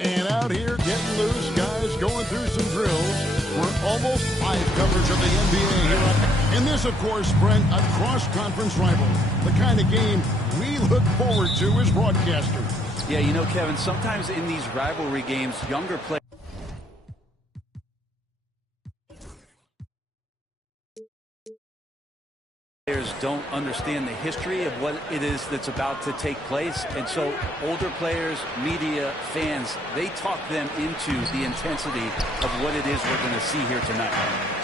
And out here getting loose, guys going through some drills. We're almost live coverage of the NBA here. And this, of course, Brent, a cross-conference rival. The kind of game we look forward to as broadcasters. Yeah, you know, Kevin, sometimes in these rivalry games, younger players don't understand the history of what it is that's about to take place, and so older players, media, fans, they talk them into the intensity of what it is we're going to see here tonight.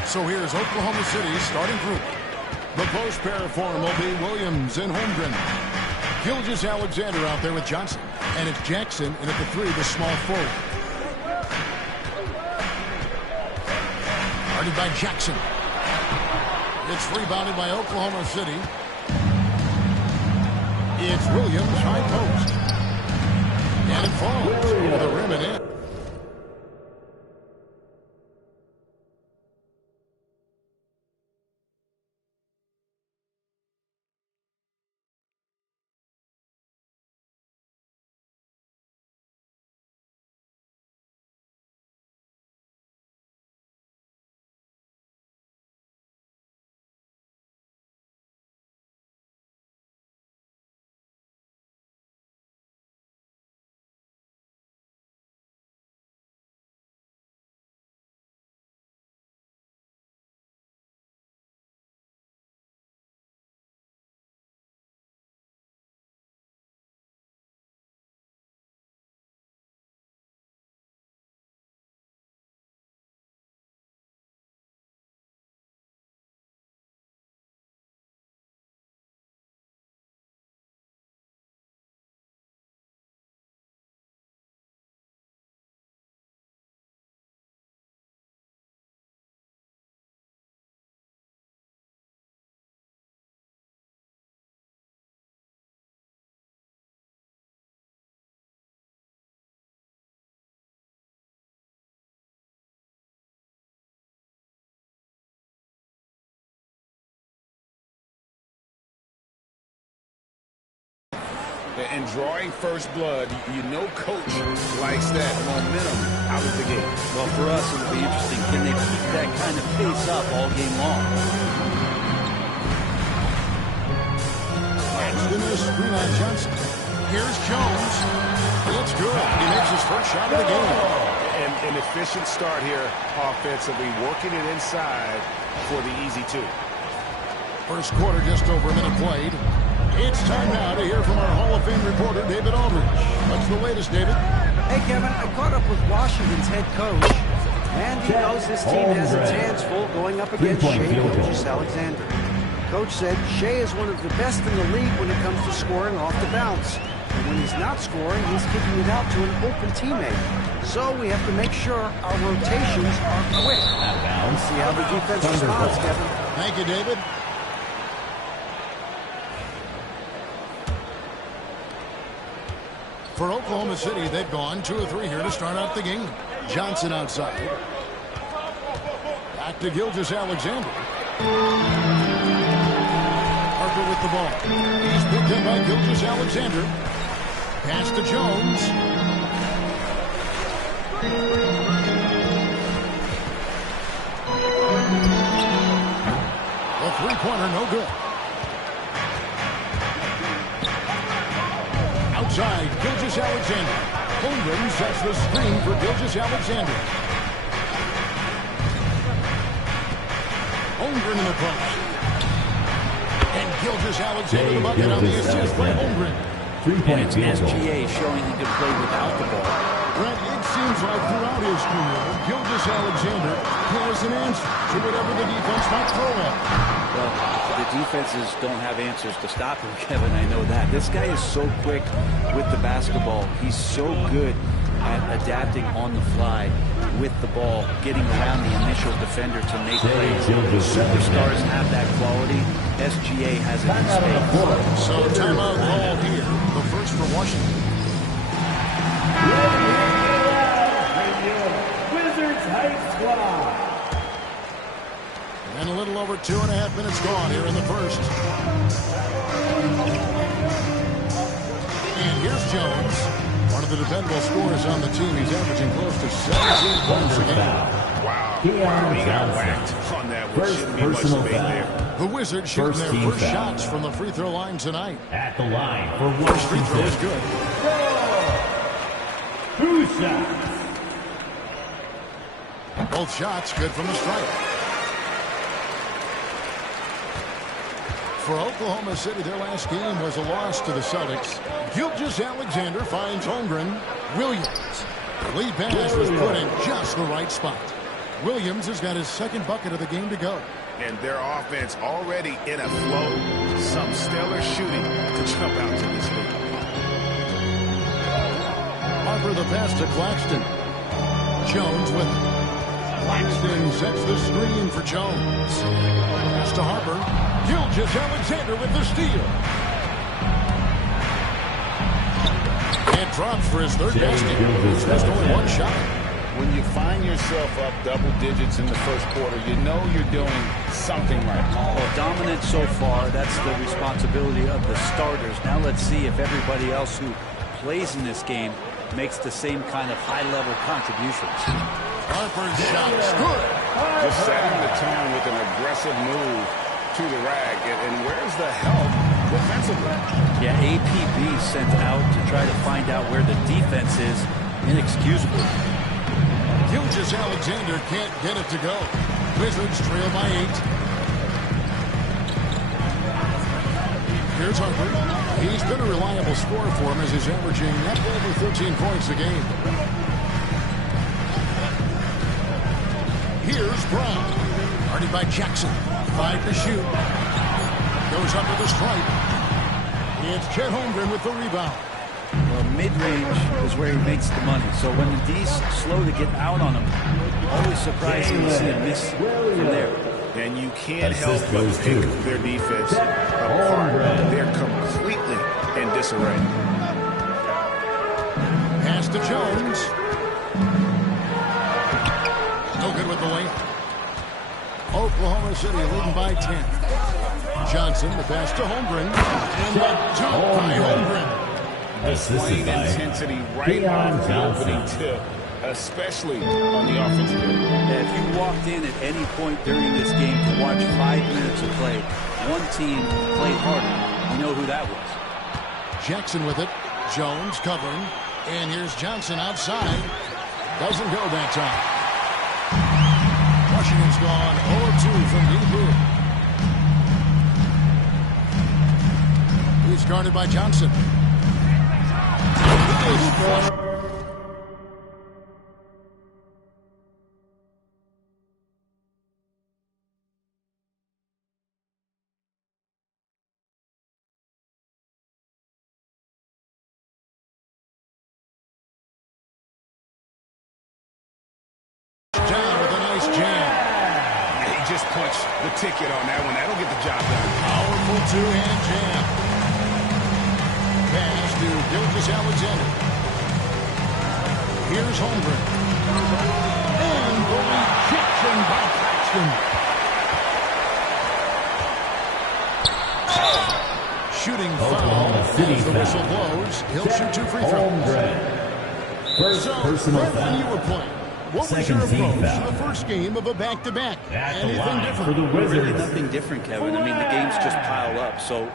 So here's Oklahoma City's starting group. The post pair for him will be Williams and Holmgren. Gilgeous-Alexander out there with Johnson, and it's Jackson, and at the 3, the small forward. Guarded by Jackson. It's rebounded by Oklahoma City. It's Williams, high post. And it falls over the rim and in. And drawing first blood, you know coach likes that momentum out of the gate. Well, for us, it'll be interesting. Can they keep that kind of pace up all game long? In this screen on Johnson. Here's Jones. It's good. He makes his first shot of the game. And an efficient start here offensively, working it inside for the easy 2. First quarter, just over a minute played. It's time now to hear from our Hall of Fame reporter, David Aldridge. What's the latest, David? Hey, Kevin, I caught up with Washington's head coach, and he knows this team has its hands full going up against Shai Gilgeous-Alexander. Coach said Shai is one of the best in the league when it comes to scoring off the bounce. And when he's not scoring, he's kicking it out to an open teammate. So we have to make sure our rotations are quick. Let's see how the defense responds, Kevin. Thank you, David. For Oklahoma City, they've gone 2 of 3 here to start out the game. Johnson outside. Back to Gilgeous-Alexander. Parker with the ball. He's picked up by Gilgeous-Alexander. Pass to Jones. The three-pointer, no good. Outside, Gilgeous-Alexander. Holmgren sets the screen for Gilgeous-Alexander. Holmgren in the post. And Gilgeous-Alexander the bucket on the assist by Holmgren. And it's SGA showing he can play without the ball. Brent, it seems like throughout his career, Gilgeous-Alexander has an answer to whatever the defense might throw at him. Well, the defenses don't have answers to stop him, Kevin. I know that. This guy is so quick with the basketball. He's so good at adapting on the fly with the ball, getting around the initial defender to make plays. Superstars have that quality. SGA has it in space. So timeout call here. The first for Washington. Wizards High Squad. And a little over 2.5 minutes gone here in the first. And here's Jones. One of the the dependable scorers on the team. He's averaging close to 17 points a game. Wow. He got whacked on that one. Shouldn't be much debate there. The Wizards shooting their first shots from the free throw line tonight. At the line for First free throw is good. 2 shots. Both shots good from the stripe. For Oklahoma City, their last game was a loss to the Celtics. Gilgeous-Alexander finds Holmgren. Williams. The lead pass was put in just the right spot. Williams has got his second bucket of the game to go. And their offense already in a flow. Some stellar shooting to jump out to this lead. Harper the pass to Claxton. Jones with it. Claxton sets the screen for Jones. Pass to Harper. Gilgeous-Alexander with the steal. And drops for his third basket. He's missed only one shot. When you find yourself up double digits in the first quarter, you know you're doing something right. Well, dominant so far. That's the responsibility of the starters. Now let's see if everybody else who plays in this game makes the same kind of high-level contributions. Harper's shot is good. Just setting the tone with an aggressive move to the rack. And where's the help defensively? Yeah, APB sent out to try to find out where the defense is. Inexcusable. Gilgeous-Alexander can't get it to go. Wizards trail by 8. Here's Harper. He's been a reliable scorer for him as he's averaging net over 13 points a game. Here's Brown. Guarded by Jackson. 5 to shoot. Goes up to the stripe. It's Chet Holmgren with the rebound. Well, mid-range is where he makes the money. So when the D's slow to get out on him, always surprising to see a miss from there. And you can't help but pick their defense apart. They're completely in disarray. Pass to Jones. No good with the layup. Oklahoma City leading by 10. Johnson, the pass to Holmgren. And the dunk by Holmgren. Displaying intensity right on the opening tip, especially on the offensive end. Yeah, if you walked in at any point during this game to watch 5 minutes of play, one team played harder. You know who that was. Jackson with it. Jones covering. And here's Johnson outside. Doesn't go that time. Washington's gone 0-2 from deep blue. He's guarded by Johnson. Down with a nice jam. He just punched the ticket on that one. That'll get the job done. Powerful two-hand jam. Pass to Gilgeous-Alexander. Here's Holmgren. And the rejection by Claxton. Shooting foul as the whistle blows. He'll shoot 2 free throws. First personal Brent, when you foul. were playing, what was your approach to the first game of a back-to-back? Anything different? For the Really Wizards. nothing different, Kevin. I mean, the games just pile up. So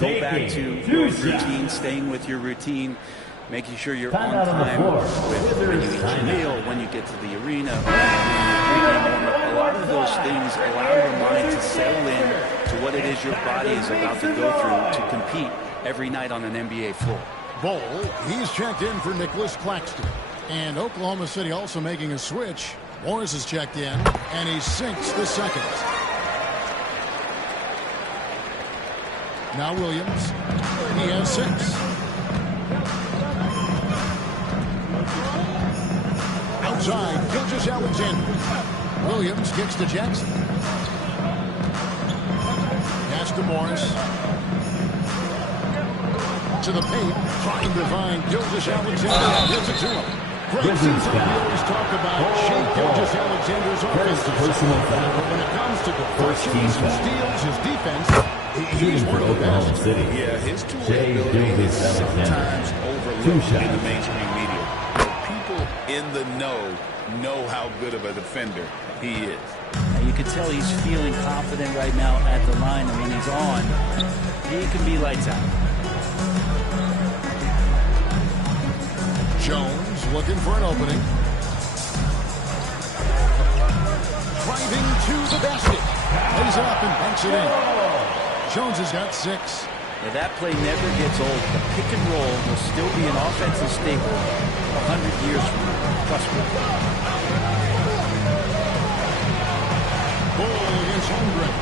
go back to your routine, staying with your routine, making sure you're on time with when you eat your meal, when you get to the arena, when you warm up. A lot of those things allow your mind to settle in to what it is your body is about to go through to compete every night on an NBA floor. Bowl, he's checked in for Nicholas Claxton. And Oklahoma City also making a switch. Morris is checked in, and he sinks the second. Now Williams. He has 6. Outside, Gilgeous-Alexander. Williams gets to Jackson. Pass to Morris. To the paint, trying to find Gilgeous-Alexander. Gives it to him. Great season. We always talk about Shea Gilgeous-Alexander's offensive personal foul. but when it comes to deflections and steals, his defense, he's one of the best. Yeah, his two-way ability is sometimes overlooked in the mainstream media. in the know how good of a defender he is. You can tell he's feeling confident right now at the line, and when he's on, he can be lights out. Jones looking for an opening. Driving to the basket. Lays it up and banks it in. Jones has got 6. Now that play never gets old. The pick and roll will still be an offensive staple 100 years from now. Trust me. Ball against Holmgren.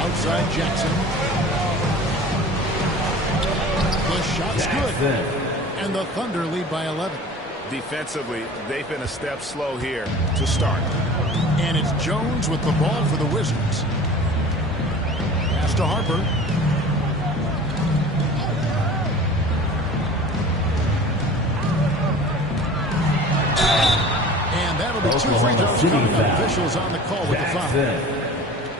Outside Jackson. The shot's good. And the Thunder lead by 11. Defensively, they've been a step slow here to start. And it's Jones with the ball for the Wizards. Pass to Harper. And that'll be 2 free throws coming up. Officials on the call with the foul.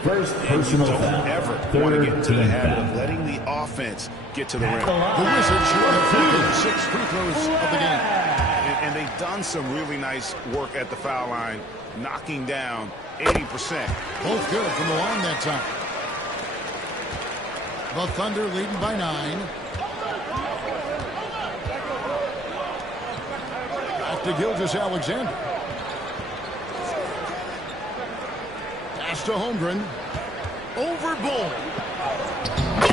First And you personal don't foul. ever want to get into the habit foul. of letting the offense get to the rim. The Wizards shoot the 6 free throws of the game. And they've done some really nice work at the foul line, knocking down 80%. Both good from the line that time. The Thunder leading by 9. Back to Gilgeous-Alexander. Pass to Holmgren. Over Bull.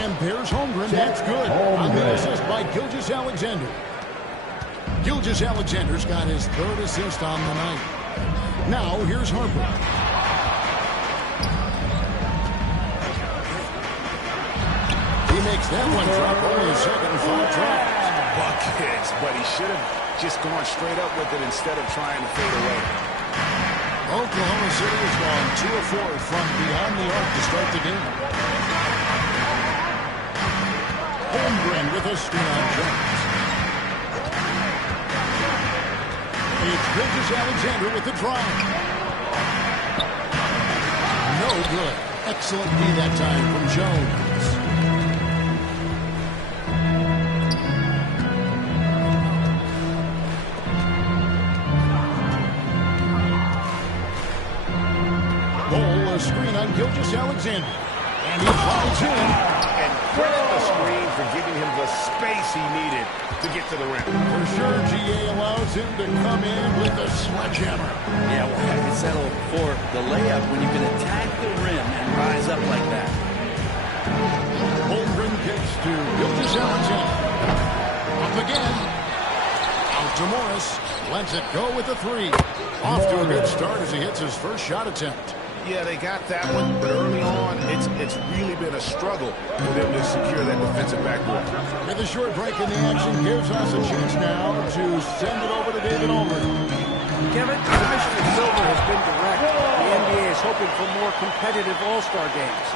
And there's Holmgren. That's good. On the assist by Gilgeous-Alexander. Gilgeous-Alexander's got his 3rd assist on the night. Now here's Harper. He makes that one drop, only his 2nd and 5 tries. Buckets, but he should have just gone straight up with it instead of trying to fade away. Oklahoma City has gone 2 of 4 from beyond the arc to start the game. Holmgren with a screen on Jones. It's Gilgeous-Alexander with the drive. No good. Excellent D that time from Jones. Ball, a screen on Gilgeous-Alexander. And he flies in. And credit the screen for giving him the space he needed to get to the rim. For sure, GA allows him to come in with the sledgehammer. Yeah, well, have to settle for the layup when you can attack the rim and rise up like that. Holmgren kicks to Gilgeous-Alexander. Up again. Out to Morris. Lets it go with the 3. Off to a good start as he hits his first shot attempt. Yeah, they got that one, but early on, it's really been a struggle for them to secure that defensive backboard. With a short break in the action gives us a chance now to send it over to David Ulmer. Kevin, Commissioner Silver has been direct. The NBA is hoping for more competitive All-Star games.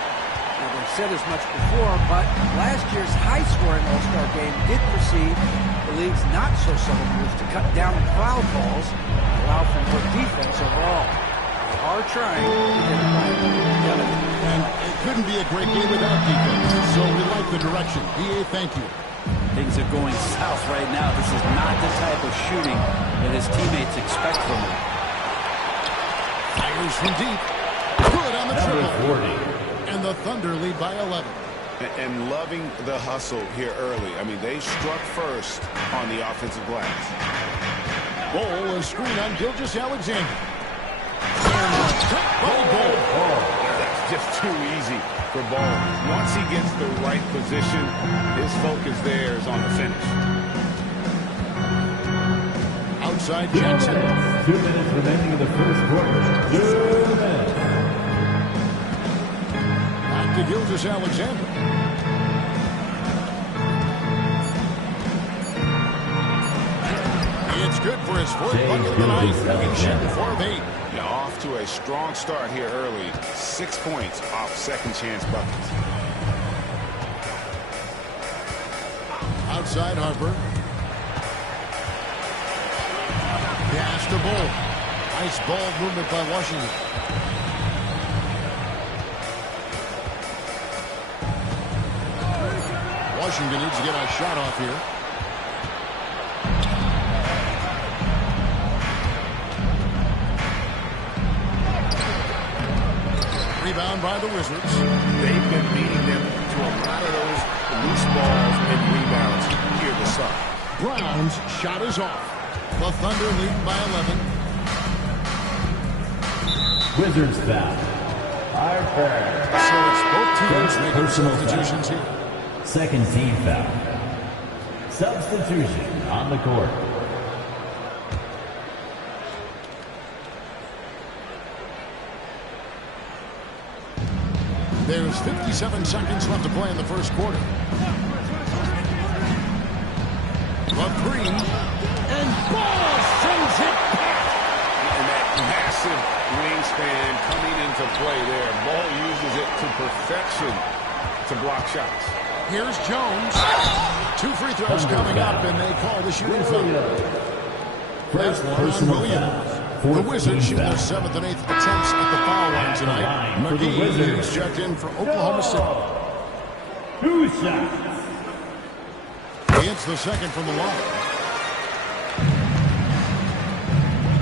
Now, they've said as much before, but last year's high-scoring All-Star game did precede the league's not-so-subtle move to cut down foul calls and allow for more defense overall. They are trying to get it right. And it couldn't be a great game without defense, so we like the direction. BA, thank you. Things are going south right now. This is not the type of shooting that his teammates expect from him. Fires from deep. Good on the triple. And the Thunder lead by 11. And loving the hustle here early. I mean, they struck first on the offensive glass. Ball, a screen on Gilgeous-Alexander. That's just too easy for Ball. Once he gets the right position, his focus there is on the finish. Outside Jackson. 2 minutes remaining in the first quarter. 2 minutes. Back to Gilgeous-Alexander. It's good for his 4th bucket of the night. He's shooting 4 of 8. Now off to a strong start here early. 6 points off second chance buckets. Outside Harper. Pass to Bull. Nice ball movement by Washington. Washington needs to get a shot off here. Rebound by the Wizards. They've been beating them to a lot of those loose balls and rebounds here this summer. Brown's shot is off. The Thunder lead by 11. Wizards foul. So it's both teams making substitutions here. Second team foul. Substitution on the court. There's 57 seconds left to play in the first quarter. The three, and ball sends it back. And that massive wingspan coming into play there. Ball uses it to perfection to block shots. Here's Jones. 2 free throws coming up, and they call the shooting foul. First personal Williams. The Wizards shoot their 7th and 8th attempts at the foul line tonight. McGee is checked in for Oklahoma City. 2 shots. He hits the second from the line.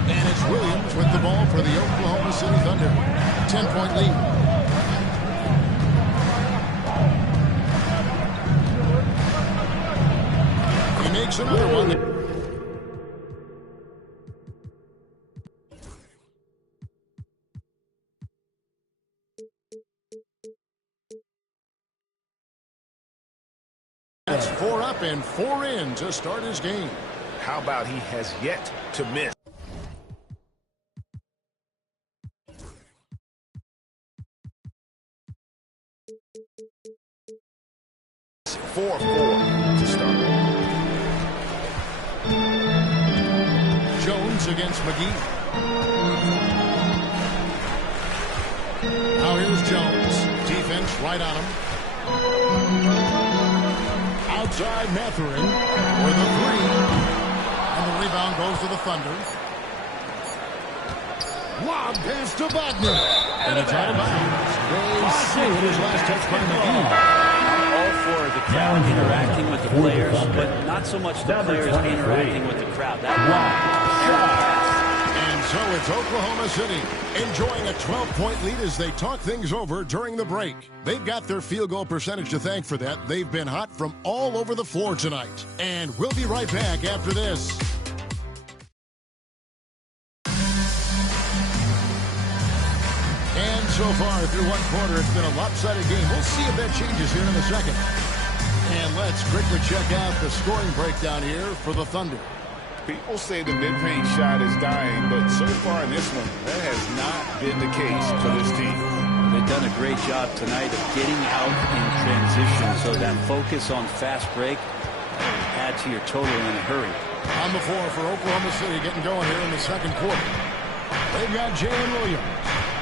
And it's Williams with the ball for the Oklahoma City Thunder. 10-point lead. He makes another one. That's 4 up and 4 in to start his game. How about he has yet to miss? Four to start. Jones against McGee. Now here's Jones. Defense right on him. Outside Mathurin for the three. And the rebound goes to the Thunder. Lob pass to Wagner. And it's out of bounds. They see his last touch by McGee. All for the crowd interacting with the players, but not so much the players interacting with the crowd. That And so it's Oklahoma City enjoying a 12-point lead as they talk things over during the break. They've got their field goal percentage to thank for that. They've been hot from all over the floor tonight. And we'll be right back after this. And so far through one quarter, it's been a lopsided game. We'll see if that changes here in a second. And let's quickly check out the scoring breakdown here for the Thunder. People say the mid-range shot is dying, but so far in this one, that has not been the case for this team. They've done a great job tonight of getting out in transition, so that focus on fast break add to your total in a hurry. On the floor for Oklahoma City getting going here in the second quarter. They've got Jalen Williams.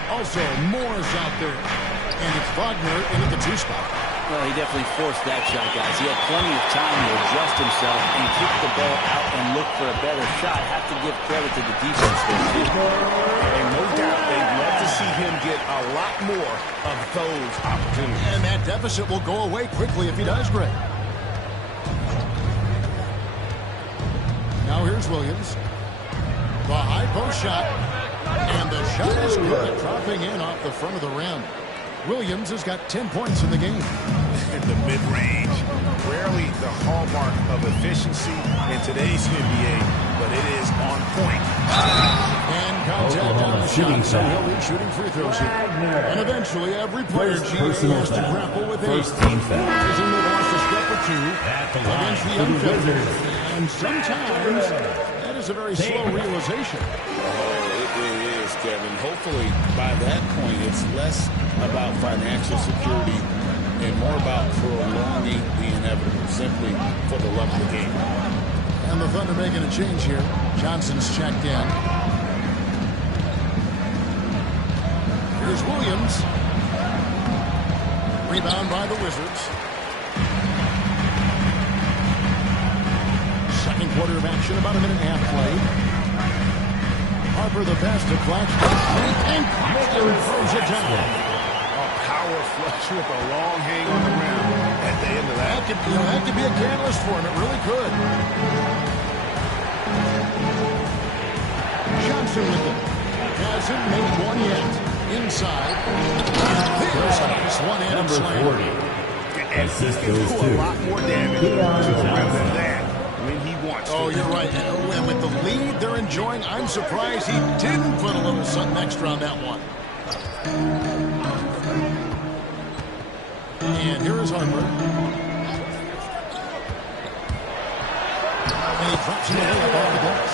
Also, Moore's out there. And it's Wagner in at the 2 spot. Well, he definitely forced that shot, guys. He had plenty of time to adjust himself and kick the ball out and look for a better shot. Have to give credit to the defense there, too. And no doubt they'd love to see him get a lot more of those opportunities. And that deficit will go away quickly if he does, Greg. Now here's Williams. The high post shot. And the shot is good, dropping in off the front of the rim. Williams has got 10 points in the game. In the mid-range, rarely the hallmark of efficiency in today's NBA, but it is on point. And contact on the shot, so he'll be shooting free throws here. And eventually, every player has to grapple with a team foul. Using the loss to step or two against the unfit. And sometimes that is a very slow realization. It is, Kevin. Hopefully, by that point, it's less about financial security and more about prolonging the inevitable, simply for the love of the game. And the Thunder making a change here. Johnson's checked in. Here's Williams. Rebound by the Wizards. Second quarter of action, about a minute and a half played. Harper the pass to Claxton. And Claxton throws it down. A power flush with a long hang on the rim at the end of that. That could be a catalyst for him. It really could. Johnson with it. Hasn't made one yet. inside. There's a nice one-handed slam. Number 40. And he can do a lot more damage to the rim than that when he wants to. Oh, you're right. And with the lead they're enjoying, I'm surprised he didn't put a little something extra on that one. And here is Harper. And he drops him away up off the glass.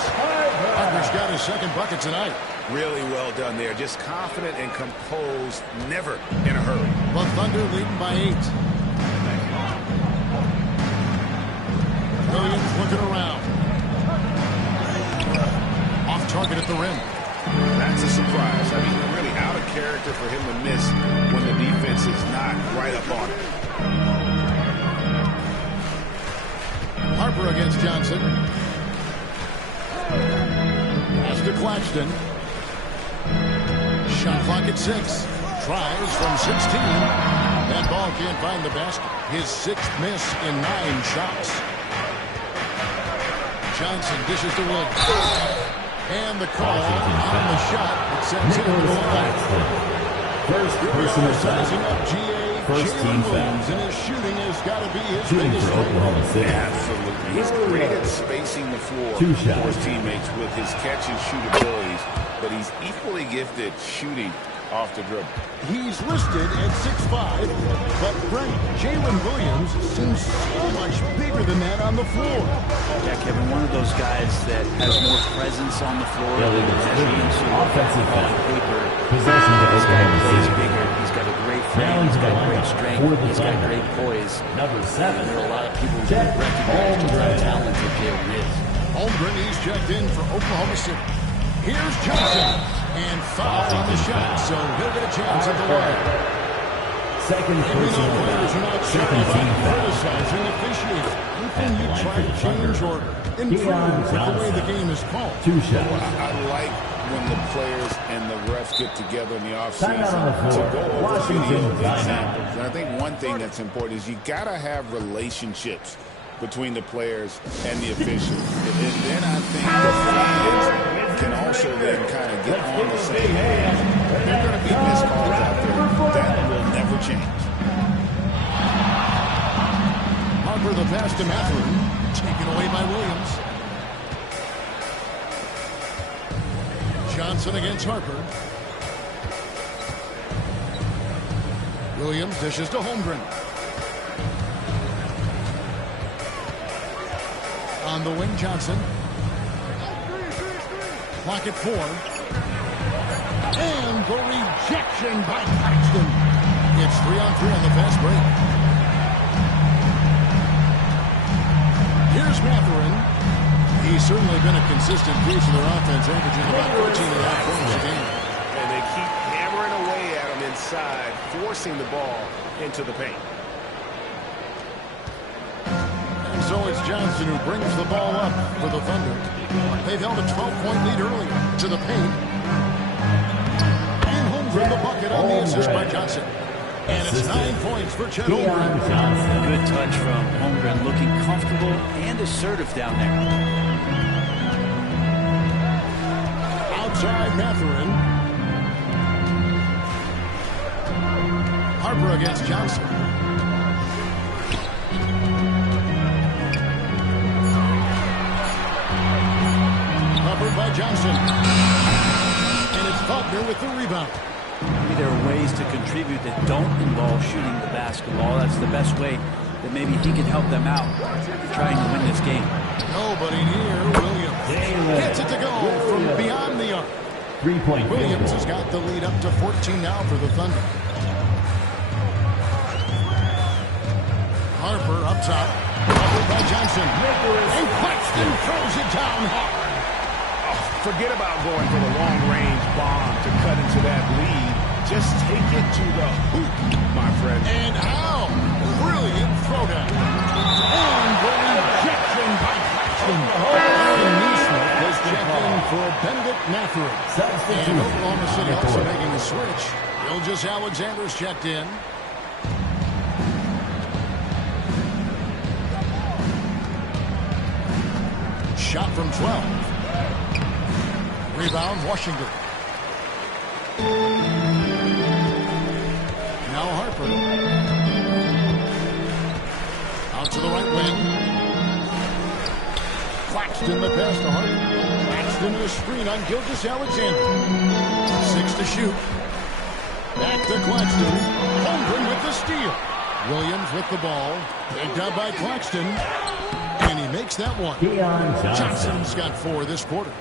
Harper's got his second bucket tonight. Really well done there. Just confident and composed, never in a hurry. The Thunder leading by 8. Williams looking around. Off target at the rim. That's a surprise. I mean, really out of character for him to miss when the defense is not right up on it. Harper against Johnson. Pass to Claxton. Shot clock at 6. Tries from 16. That ball can't find the basket. His 6th miss in 9 shots. Johnson dishes to Williams. And the call on the shot. It sends him to the line. First personal Sizing foul. up GA. First Jalen team foul. Williams, and his shooting has got to be his Shooting biggest for Oklahoma City. Absolutely. He's great at spacing the floor Two for shots. his teammates with his catch and shoot abilities, but he's equally gifted shooting off the dribble. He's listed at 6'5", but Brent, Jalen Williams seems so much bigger than that on the floor. Yeah, Kevin, one of those guys that has more presence on the floor than means Offensive on foul. paper. Possession to This guy Oklahoma plays City. bigger. He's got a great Now frame. He's into the got lineup great for strength. the He's got Thunder. great poise. Number 7. There are a lot of people who Chet recognize just how Holmgren. talented Jalen is. Holmgren, he's checked in for Oklahoma City. Here's Johnson, and foul on the shot, so he'll get a chance at the line. Second And we know personal players are foul. not shy Second team about foul. criticizing officiating. Anything At the you line try for to the change Thunder. or improve Deion with the way the Johnson. game is called. 2 shots. I like when the players and the refs get together in the offseason Timeout on the to floor. go over Washington video timeout. examples. And I think one thing that's important is you got to have relationships between the players and the officials. And then I think the fans can also then kind of get on the same page. There are going to be missed calls out there. That will never change. Harper the pass to Mathurin, taken away by Williams. Johnson against Harper. Williams dishes to Holmgren. On the wing, Johnson. Clock at 4. And the rejection by Claxton. It's 3-on-3 on the fast break. Here's Mathurin. He's certainly been a consistent piece of their offense, averaging about 14.5 points a game. And they keep hammering away at him inside, forcing the ball into the paint. And so it's Johnson who brings the ball up for the Thunder. They've held a 12-point lead earlier to the paint. And Holmgren the bucket on the assist by Johnson. And it's 9 points for Chet Deion Holmgren. Johnson. Good touch from Holmgren, looking comfortable and assertive down there. Outside Mathurin. Harper against Johnson. Covered by Johnson. And it's Faulkner with the rebound. Maybe there are ways to contribute that don't involve shooting the basketball. That's the best way that maybe he can help them out trying to win this game. Nobody near Williams. Gets it to go from beyond the arc. 3-point field Williams goal. has got the lead up to 14 now for the Thunder. Harper up top. Covered by Johnson. And Claxton throws it down hard. Forget about going for the long-range bomb to cut into that lead. Just take it to the hoop, my friend. And how? Brilliant throwdown. And the rejection by Claxton. And Neesmith has checked in for Benedict Mathurin. And Oklahoma City also making a switch. Gilgeous Alexander's checked in. Shot from 12. Rebound, Washington. 10. Claxton the pass to Hart. Claxton the screen on Gilgeous-Alexander. 6 to shoot. Back to Claxton. Holmgren with the steal. Williams with the ball. Picked up by Claxton. And he makes that one. Johnson's got 4 this quarter.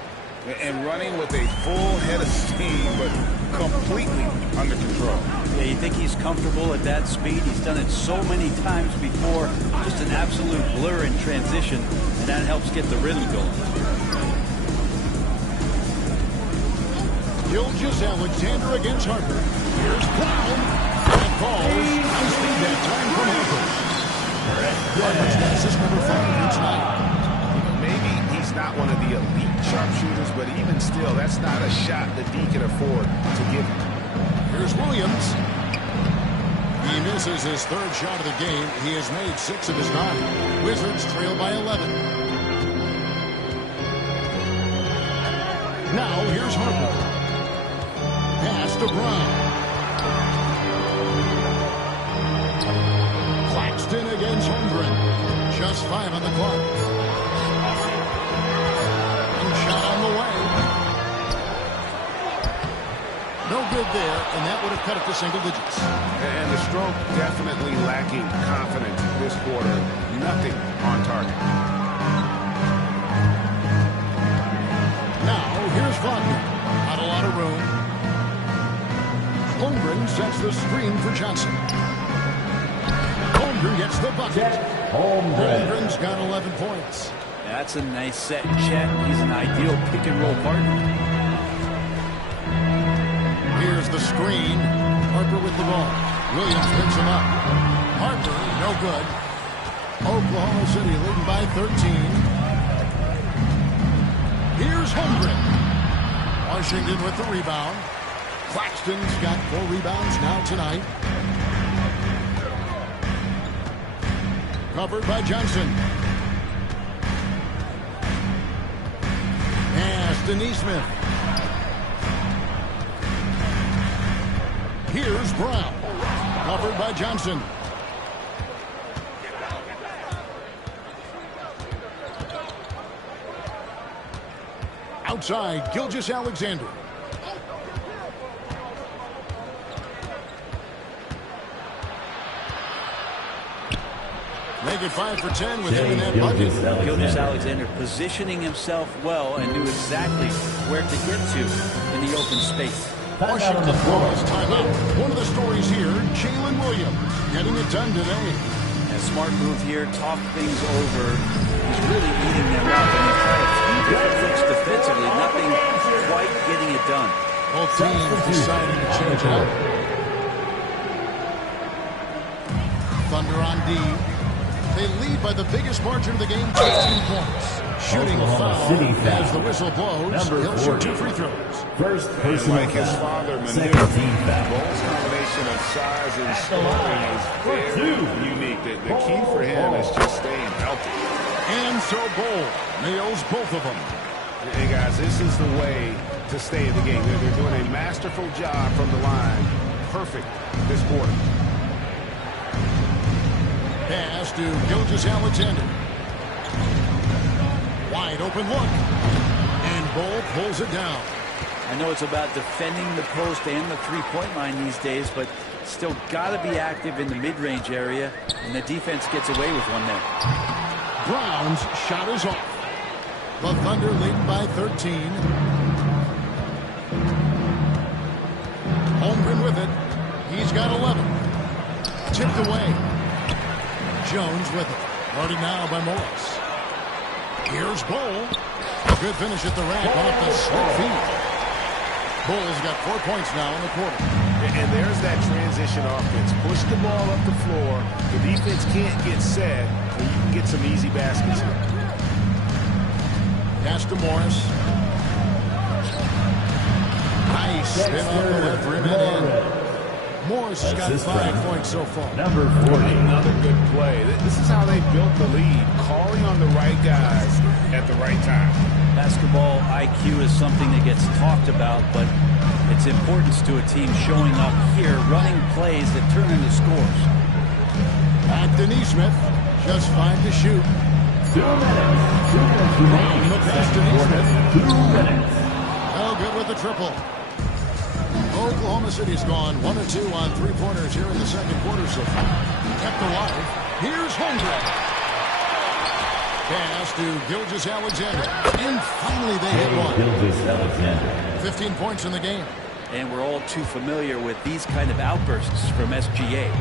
And running with a full head of steam, but completely under control. Yeah, you think he's comfortable at that speed? He's done it so many times before. Just an absolute blur in transition, and that helps get the rhythm going. Gilgeous-Alexander against Harper. Here's Brown. That falls. Nice lead that time from Harper. Harper's got assist number 5 here tonight. Maybe he's not one of the elite sharpshooters, but even still, that's not a shot that D can afford to give him. Here's Williams. He misses his 3rd shot of the game. He has made 6 of his 9. Wizards trail by 11. Now here's Harper. Pass to Brown. Claxton against Holmgren. Just 5 on the clock. And shot on the way. No good there, and that would have cut it to single digits. And the stroke definitely lacking confidence this quarter. Nothing on target. Now, here's Wagner. Not a lot of room. Holmgren sets the screen for Johnson. Holmgren gets the bucket. Holmgren's got 11 points. That's a nice set. Chet, he's an ideal pick-and-roll partner. Here's the screen. Harper with the ball. Williams picks him up. Harper, no good. Oklahoma City leading by 13. Here's Holmgren. Washington with the rebound. Claxton's got 4 rebounds now tonight. Covered by Johnson. Pass to Neesmith. Here's Brown. Covered by Johnson. Outside, Gilgeous-Alexander. Make it 5 for 10 with him in that bucket. Gilgeous-Alexander positioning himself well and knew exactly where to get to in the open space. Washington calls timeout. One of the stories here, Jalen Williams getting it done today. A smart move here, talk things over. He's really eating them up, and he's tried a few different things defensively. Nothing quite getting it done. Both teams deciding to change it up. Thunder on D. They lead by the biggest margin of the game, 15 points. Shooting foul as the whistle blows. He'll shoot 2 free throws. First And personal like his foul. father, Second team Manute, foul. Ball's combination of size and scoring is very unique. The key for him is just staying healthy. And so Bol nails both of them. And guys, this is the way to stay in the game. They're doing a masterful job from the line. Perfect this quarter. Pass to Gilgeous-Alexander. Wide open look. And Bol pulls it down. I know it's about defending the post and the three-point line these days, but still got to be active in the mid-range area, and the defense gets away with one there. Brown's shot is off. The Thunder lead by 13. Holmgren with it. He's got 11. Tipped away. Jones with it. Guarded now by Morris. Here's Bol. Good finish at the rack off the slick feet. Bol's got 4 points now in the quarter. And there's that transition offense. Push the ball up the floor. The defense can't get set, and you can get some easy baskets here. Pass to Morris. Nice spin off the left rim and in. Morris has got 5 points so far. Number 40. Another good play. This is how they built the lead, calling on the right guys at the right time. Basketball IQ is something that gets talked about, but its importance to a team showing up here, running plays that turn into scores. Back to Neesmith. Just 5 to shoot. 2 minutes. 2 minutes remaining. The pass to Second quarter. 2 minutes. No good with the triple. Oklahoma City's gone 1 of 2 on three-pointers here in the second quarter so far. Kept alive. Here's Holmgren. Pass to Gilgeous-Alexander. And finally they hit one. Gilgeous-Alexander. 15 points in the game. And we're all too familiar with these kind of outbursts from SGA.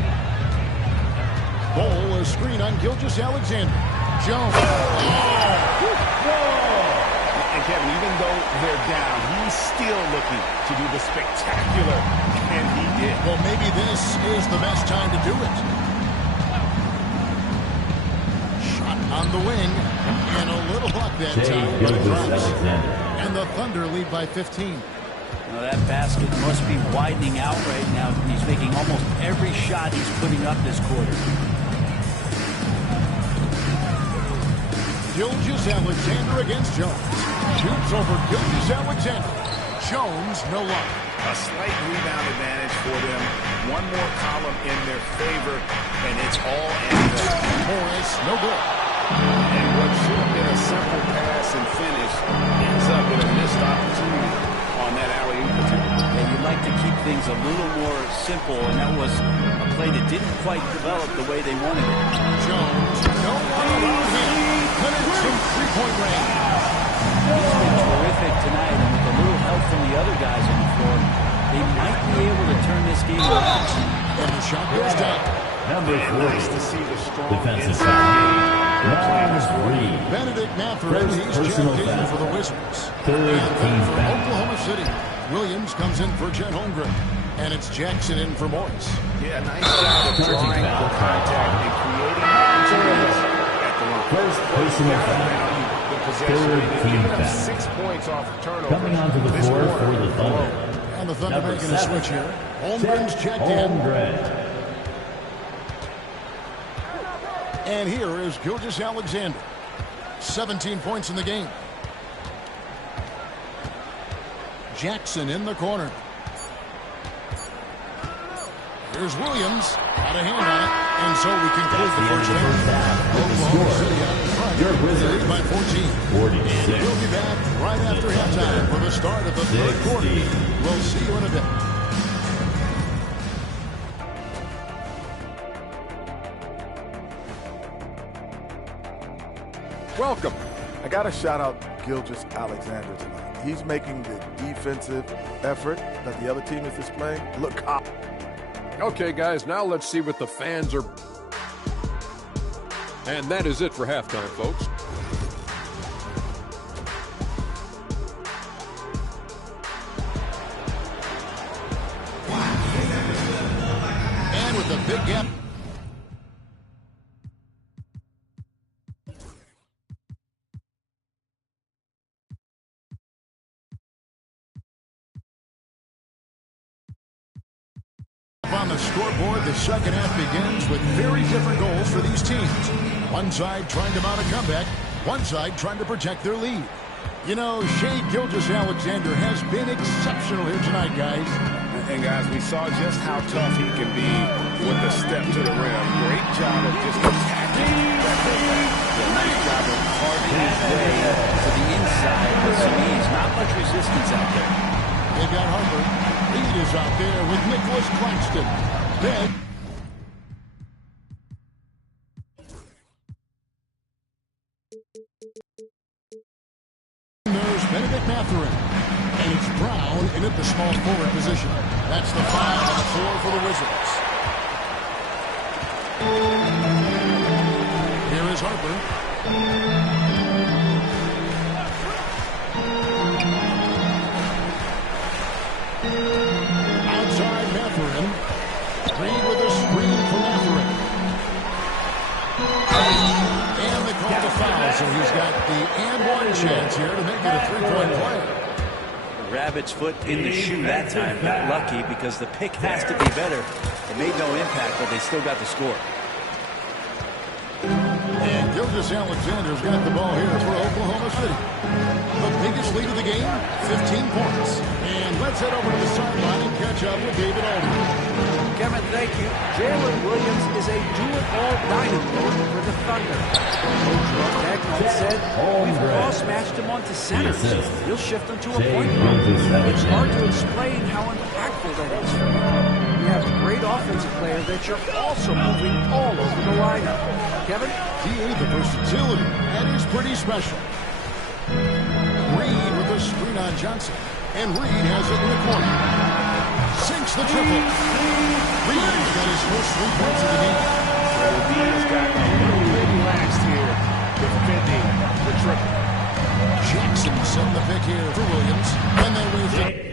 Ball, a screen on Gilgeous-Alexander. Jones. And Kevin, even though they're down, he's still looking to do the spectacular, and he did. Well, maybe this is the best time to do it. Shot on the wing, and a little luck that time, but it drops. And the Thunder lead by 15. Now that basket must be widening out right now. He's making almost every shot he's putting up this quarter. Gilgeous-Alexander against Jones. Shoots over Gilgeous-Alexander. Jones, no luck. A slight rebound advantage for them. One more column in their favor, and it's all ended up. Morris, no good. And what should have been a simple pass and finish ends up with a missed opportunity on that alley-oop attempt. And you'd like to keep things a little more simple, and that was a play that didn't quite develop the way they wanted it. Jones, no one around him. Couldn't some three-point range. He's been terrific tonight, and with a little help from the other guys on the floor, they might be able to turn this game around. And the shot goes down. Number 3. Nice to see the strong Defensive inside. foul. Round 3. Benedict Mathurin, he's Personal checked in foul. for the Wizards. Third And team for foul. Oklahoma City, Williams comes in for Chet Holmgren. And it's Jackson in for Morris. Yeah, nice job of drawing the contact and creating opportunities at the line. First personal foul. The possession, Third they've team given up foul. 6 points off of turnovers. Coming onto the This floor quarter. for the Thunder. And the Thunder Number making a 7. switch here. Holmgren's checked in. Holmgren. And here is Gilgeous-Alexander. 17 points in the game. Jackson in the corner. Here's Williams. Got a hand on it. And so we conclude the first half. Oklahoma City out in front. Your They Wizards. lead by 14. 46. We'll be back right after halftime for the start of the third quarter. 60. We'll see you in a bit. Welcome. I got to shout out Gilgeous-Alexander tonight. He's making the defensive effort that the other team is displaying look hot. Okay, guys, now let's see what the fans are. And that is it for halftime, folks. And with a big gap. On the scoreboard, the second half begins with very different goals for these teams. One side trying to mount a comeback, one side trying to protect their lead. You know, Shai Gilgeous-Alexander has been exceptional here tonight, guys. And guys, we saw just how tough he can be with a step to the rim. Great job of just attacking that putback. Nice job of carving his way to the inside with some ease. Not much resistance out there. They've got Harper. Reed is out there with Nicholas Claxton. Then there's Benedict Mathurin. And it's Brown in at the small forward position. That's the 5 and the 4 for the Wizards. Here is Harper. Outside Mathurin. Reed with a screen for Mathurin. And they call the foul, so he's got the and-one chance here to make it a three-point play. Rabbit's foot in the shoe that time. Got lucky because the pick has to be better. It made no impact, but they still got the score. And Gilgeous-Alexander's got the ball here for Oklahoma City. The biggest lead of the game, 15 points. And let's head over to the sideline and catch catch up with David Aldridge. Kevin, thank you. Jalen Williams is a do-it-all dynamo for the Thunder. Coach Russ Hagman said, we've cross-matched him onto centers. He'll shift him to a point guard. It's hard to explain how impactful that is for you. You have a great offensive player that you're also moving all over the lineup. Kevin? The versatility. That is pretty special. Reed with a screen on Johnson. And Reed has it in the corner. Sinks the triple. Reed got his first 3 points of the game. He has gotten a little bit relaxed here defending the triple. Jackson setting the pick here for Williams. And they wave it.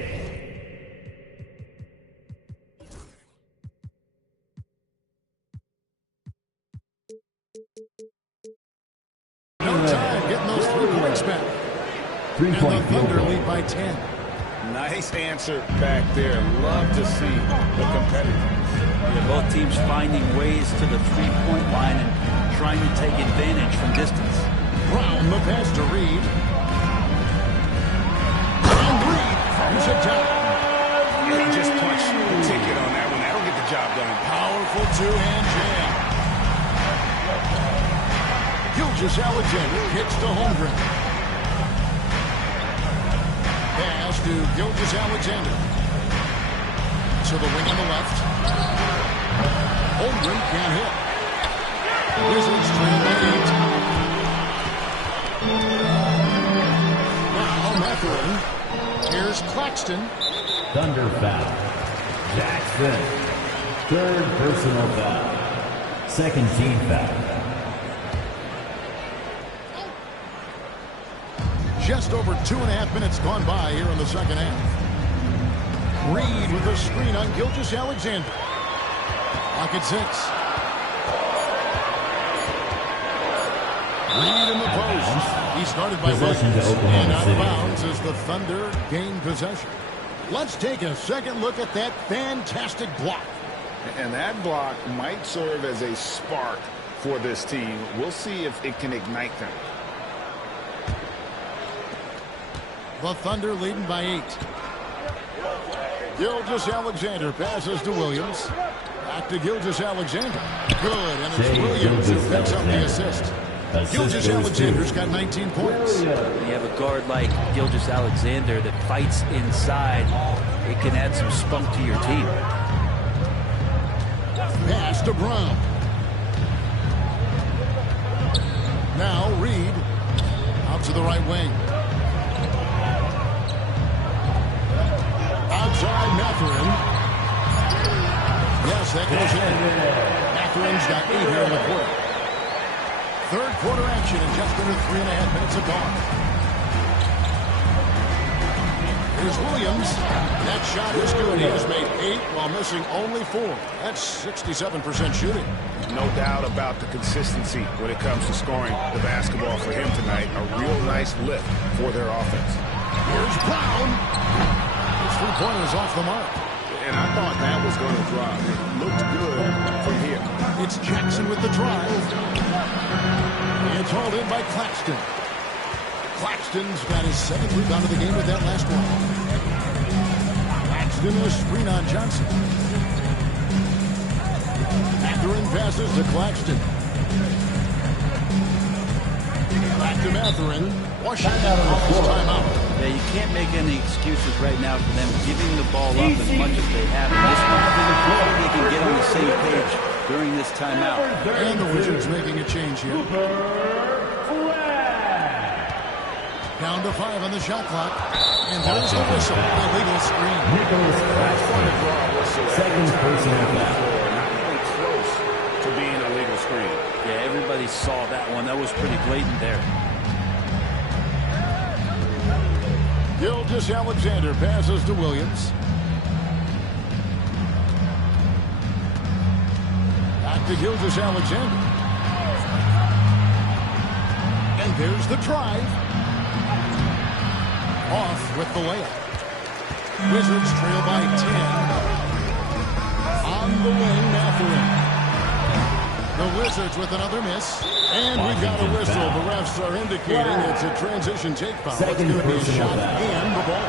No time getting those 3 points back. And the Thunder lead by 10. Nice answer back there. Love to see the competitiveness. Yeah, both teams finding ways to the three-point line and trying to take advantage from distance. Brown, the pass to Reed. And Reed fires it down. He just punched the ticket on that one. That'll get the job done. Powerful two-hand jam. Gilgeous-Alexander kicks to Holmgren. Pass to Gilgeous-Alexander. To the wing on the left. Holmgren can't hit. Wizards trail by 8. Now Mathurin. Here's Claxton. Thunder foul. Jackson. Third personal foul. Second team foul. Just over 2.5 minutes gone by here in the second half. Reed with a screen on Gilgeous-Alexander. Clock at 6. Reed in the post. He started by Williams. And out of bounds as the Thunder gain possession. Let's take a second look at that fantastic block. And that block might serve as a spark for this team. We'll see if it can ignite them. The Thunder leading by 8. Gilgeous-Alexander passes to Williams. Back to Gilgeous-Alexander. Good, and it's Williams who picks up the assist. Gilgeous-Alexander's got 19 points. You have a guard like Gilgeous-Alexander that fights inside. It can add some spunk to your team. Pass to Brown. Now Reed out to the right wing. Outside Mathurin. Yes, that goes in. Mathurin's got 8 here in the quarter. Third quarter action in just under 3.5 minutes of gone. Here's Williams. That shot is good. He has made 8 while missing only 4. That's 67% shooting. No doubt about the consistency when it comes to scoring the basketball for him tonight. A real nice lift for their offense. Here's Brown. His 3-pointer is off the mark. And I thought that was going to drop. It looked good from here. It's Jackson with the drive. It's hauled in by Claxton. Claxton's got his 7th rebound of the game with that last one. Claxton with a screen on Johnson. Mathurin passes to Claxton. Back to Mathurin. Washington calls timeout. Yeah, you can't make any excuses right now for them giving the ball up as much as they have in this one. Hopefully they can get on the same page during this timeout. And the Wizards making a change here. Down to 5 on the shot clock. And there's the whistle. Illegal screen. Second personal foul. Close to being a legal screen. Yeah, everybody saw that one. That was pretty blatant there. Gilgeous-Alexander passes to Williams. Back to Gilgeous-Alexander. And there's the drive. Off with the layup. Wizards trail by 10. On the wing, Mathurin. The Wizards with another miss. And we got a whistle. The refs are indicating it's a transition take foul. It's going to be a shot and the ball.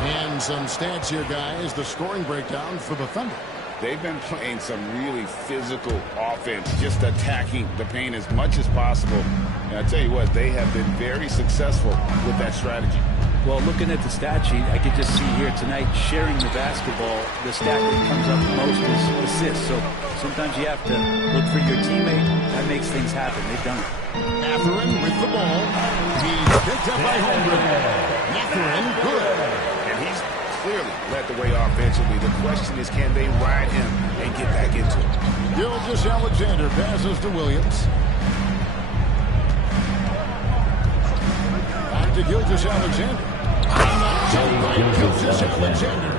And some stats here, guys. The scoring breakdown for the Thunder. They've been playing some really physical offense, just attacking the paint as much as possible. And I tell you what, they have been very successful with that strategy. Well, looking at the stat sheet, I could just see here tonight sharing the basketball. The stat that comes up the most is assists. So sometimes you have to look for your teammate. That makes things happen. They've done it. Mathurin with the ball. He's picked up by Holmgren. Mathurin, good. And he's clearly led the way offensively. The question is, can they ride him and get back into it? Gilgeous-Alexander passes to Williams. Back to Gilgeous-Alexander. Gilgeous-Alexander.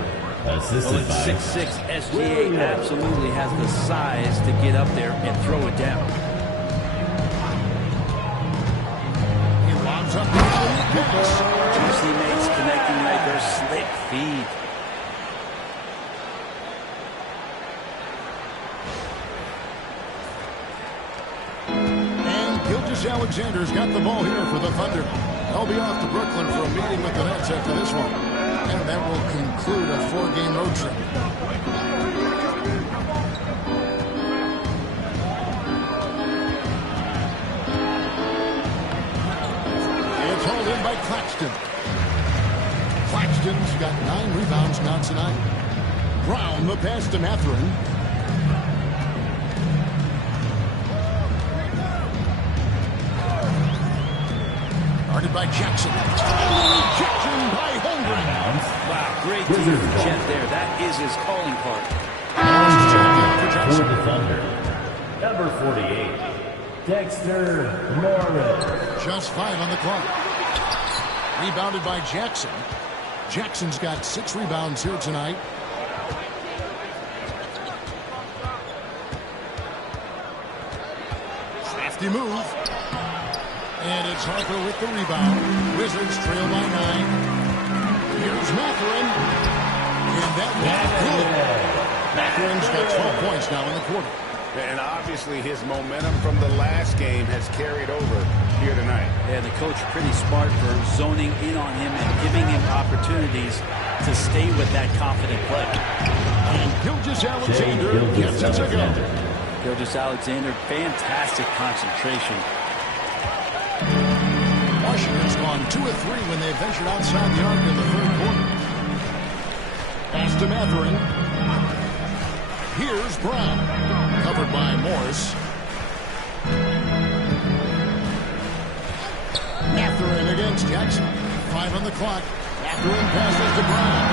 Well, at 6'6", SGA absolutely has the size to get up there and throw it down. He lobs up the pass. Two teammates connecting right there. Slick feed. And Gilgeous-Alexander's got the ball here for the Thunder. They'll be off to Brooklyn for a meeting with the Nets after this one. And that will conclude a 4-game road trip. It's hauled in by Claxton. Claxton's got 9 rebounds now tonight. Brown, the pass to Mathurin. Guarded by Jackson. Jackson by Holmgren. Wow, great defense there. That is his calling card. For the Thunder, number 48, Dexter Morris. Just 5 on the clock. Rebounded by Jackson. Jackson's got 6 rebounds here tonight. Crafty move. And it's Harper with the rebound. Wizards trail by 9. Here's Mathurin. And that was good. Mathurin's got 12 points now in the quarter. And obviously his momentum from the last game has carried over here tonight. Yeah, the coach pretty smart for zoning in on him and giving him opportunities to stay with that confident play. And Gilgeous-Alexander gets it to go. Gilgeous-Alexander, fantastic concentration. Washington's gone 2 of 3 when they ventured outside the arc in the third quarter. Pass to Mathurin. Here's Brown. Covered by Morris. Mathurin against Jackson. 5 on the clock. Mathurin passes to Brown.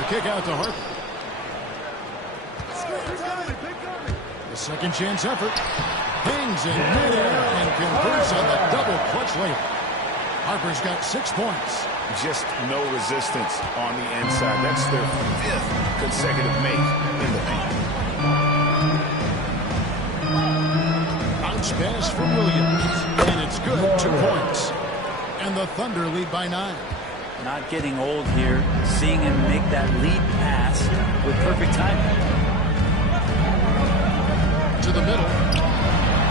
The kick out to Harper. The second chance effort. Hangs in midair and converts on the double clutch later. Harper's got 6 points. Just no resistance on the inside. That's their 5th consecutive make in the paint. Bounce pass from Williams. And it's good. 2 points. And the Thunder lead by 9. Not getting old here. Seeing him make that lead pass with perfect timing. To the middle.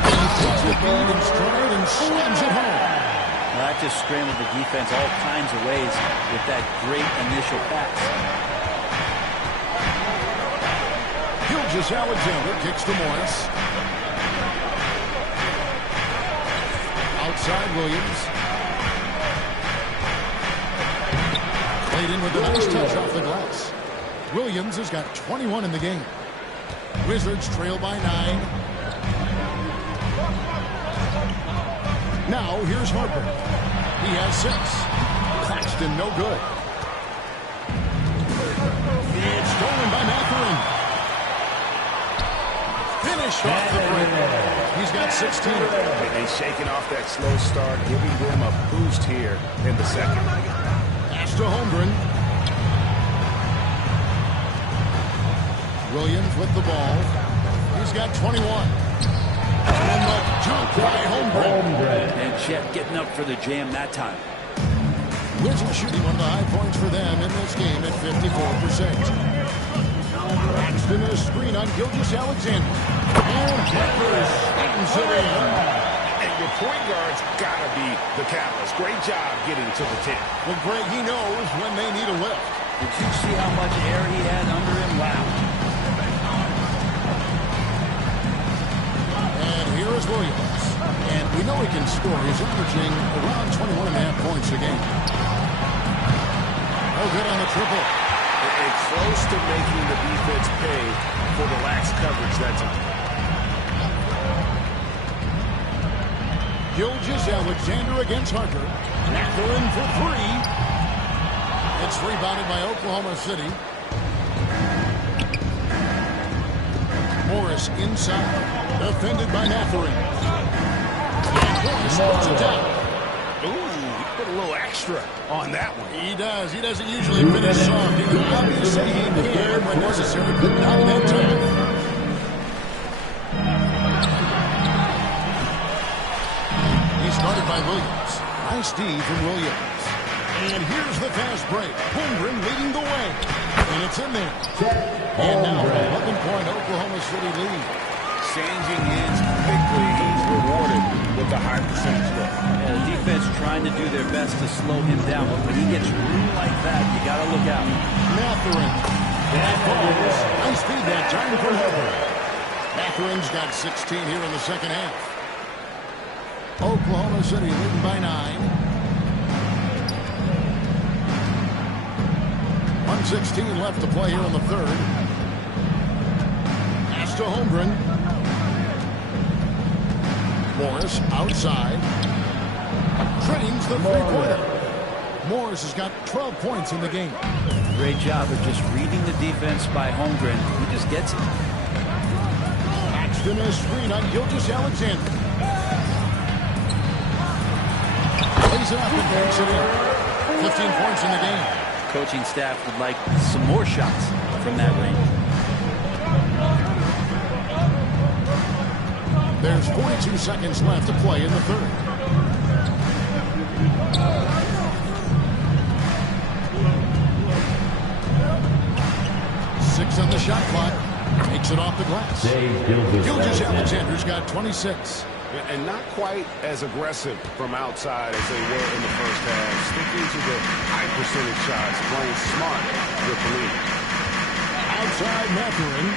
He takes the feed in stride and slams it home. Well, that just scrambled the defense all kinds of ways with that great initial pass. Gilgeous-Alexander kicks to Morris. Outside Williams. Played in with a nice touch off the glass. Williams has got 21 in the game. Wizards trail by 9. Now here's Harper. He has 6. Claxton no good. It's stolen by Mathurin. Finished off the break. He's got 16. And shaking off that slow start, giving them a boost here in the second. Pass to Holmgren. Williams with the ball. He's got 21. And the jump by Holmgren. And Chet getting up for the jam that time. Wizards shooting one of the high points for them in this game at 54%. Braxton a screen on Gilgeous-Alexander. And Harper slams it in. And you're point guard's got to be the catalyst. Great job getting to the 10. Well, Greg, he knows when they need a lift. Did you see how much air he had under him? Wow. And here is Williams. And we know he can score. He's averaging around 21.5 points a game. Oh, good on the triple. And close to making the defense pay for the lax coverage that time. Gilgeous-Alexander against Harper. Mathurin for three. It's rebounded by Oklahoma City. Morris inside. Defended by Mathurin. And Morris puts it down. Ooh, he put a little extra on that one. He does. He doesn't usually finish soft. He can obviously he can when necessary, but not that time. Started by Williams. Nice D from Williams. And here's the fast break. Holmgren leading the way. And it's in there. And now 11-point Oklahoma City lead. Changing hands quickly. He's rewarded with a high percentage look. Yeah, the defense trying to do their best to slow him down. But when he gets room like that, you got to look out. Mathurin. That falls. Nice feed that time for Holmgren. Mathurin's got 16 here in the second half. Oklahoma City leading by 9. 1:16 left to play here in the third. Pass to Holmgren. Morris outside. Drains the three-pointer. Morris has got 12 points in the game. Great job of just reading the defense by Holmgren. He just gets it. Axton a screen on Gilgeous-Alexander. Lays it up and banks it in. 15 points in the game. Coaching staff would like some more shots from that range. There's 42 seconds left to play in the third. Six on the shot clock. Takes it off the glass. Gilgeous-Alexander's got 26. And not quite as aggressive from outside as they were in the first half. Sticking to the high percentage shots, playing smart with the lead. Outside Mathurin.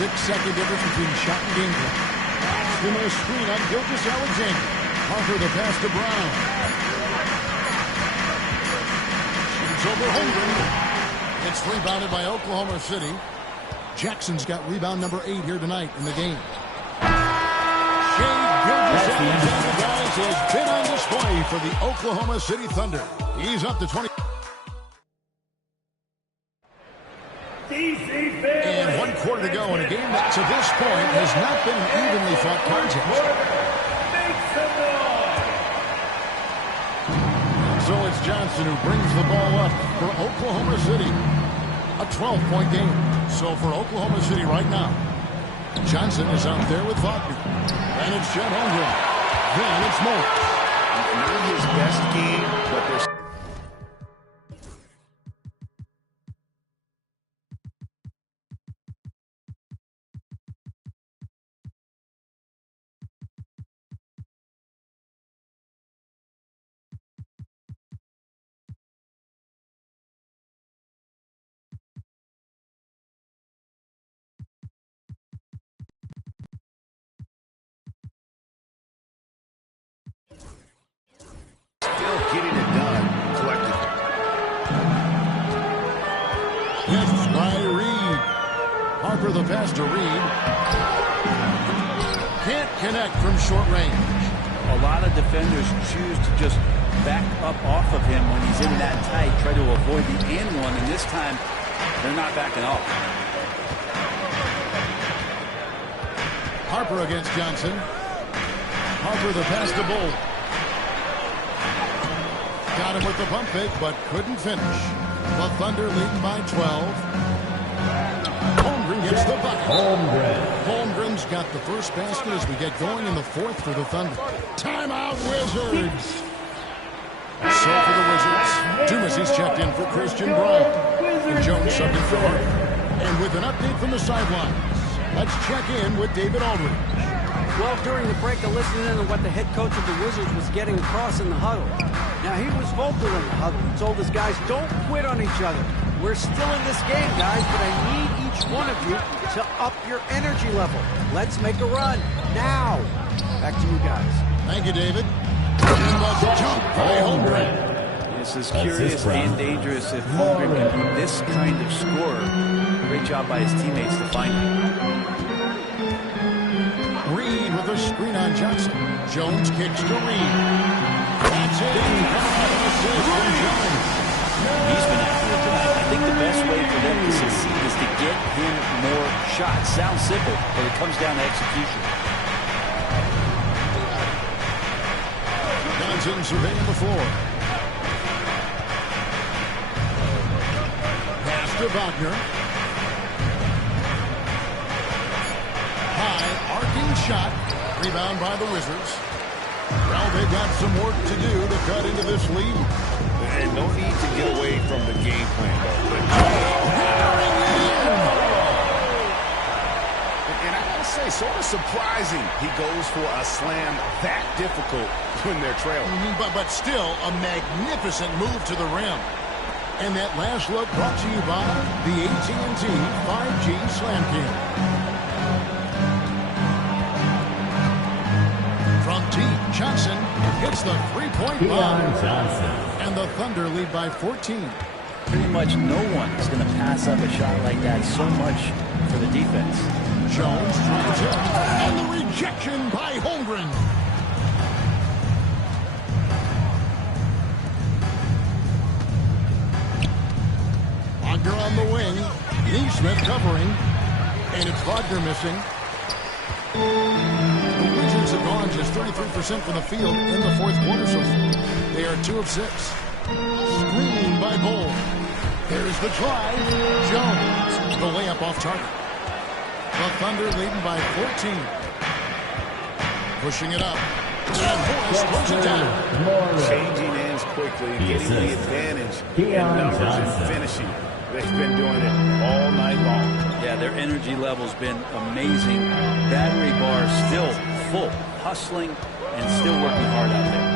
6-second difference between shot and game clock. Axton a screen on Gilgeous-Alexander. Harper the pass to Brown. Shoots over Holmgren. It's rebounded by Oklahoma City. Jackson's got rebound number 8 here tonight in the game. Shai Gilgeous-Alexander, guys, has been on display for the Oklahoma City Thunder. He's up to 20. And 1 quarter to go in a game that to this point has not been an evenly fought contest. So it's Johnson who brings the ball up for Oklahoma City. A 12-point game. So for Oklahoma City right now, Johnson is out there with Wagner. Then it's Chet Holmgren. Then it's Morris. Not his best game, but there's... Still getting it done collectively. It's by Reed. Harper the pass to Reed. Can't connect from short range. A lot of defenders choose to just back up off of him when he's in that tight, try to avoid the and one, and this time they're not backing off. Harper against Johnson. Harper the pass to Bull. Got him with the pump fake, but couldn't finish. The Thunder leading by 12. Holmgren gets the bucket. Holmgren's got the first basket as we get going in the fourth for the Thunder. Timeout, Wizards. So for the Wizards, Dumas is checked in for Christian Brown. And Jones subbed in for Harper. And with an update from the sidelines, Let's check in with David Aldridge. Well, during the break, I listened in on what the head coach of the Wizards was getting across in the huddle. Now, he was vocal in the huddle. He told his guys, don't quit on each other. We're still in this game, guys, but I need each one of you to up your energy level. Let's make a run now. Back to you guys. Thank you, David. Jump by Holmgren. This is curious and dangerous if Holmgren can be this kind of scorer. Great job by his teammates to find him. Reed with a screen on Johnson. Jones kicks to Reed. That's it. He's been accurate tonight. I think the best way for them to succeed is to get him more shots. Sounds simple, but it comes down to execution. Johnson surveying the floor. Pass to Wagner. High arcing shot. Rebound by the Wizards. Well, they've got some work to do to cut into this lead. And no need to get away from the game plan, though. And I gotta say, sort of surprising he goes for a slam that difficult when they're trailing. But still, a magnificent move to the rim. And that last look brought to you by the AT&T 5G Slam King. From deep, Johnson hits the three-point bomb. And the Thunder lead by 14. Pretty much no one is going to pass up a shot like that. So much for the defense. Jones tries it. And the rejection by Holmgren. Wagner on the wing. Neesmith covering. And it's Wagner missing. The Wizards have gone just 33% from the field in the fourth quarter so far. They are 2 of 6. Screen by Bull. There's the drive. Jones. The layup off target. The Thunder leading by 14. Pushing it up. And Morris throws it down. Changing ends quickly, getting the advantage in numbers and finishing. They've been doing it all night long. Yeah, their energy level's been amazing. Battery bar still full, hustling, and still working hard out there.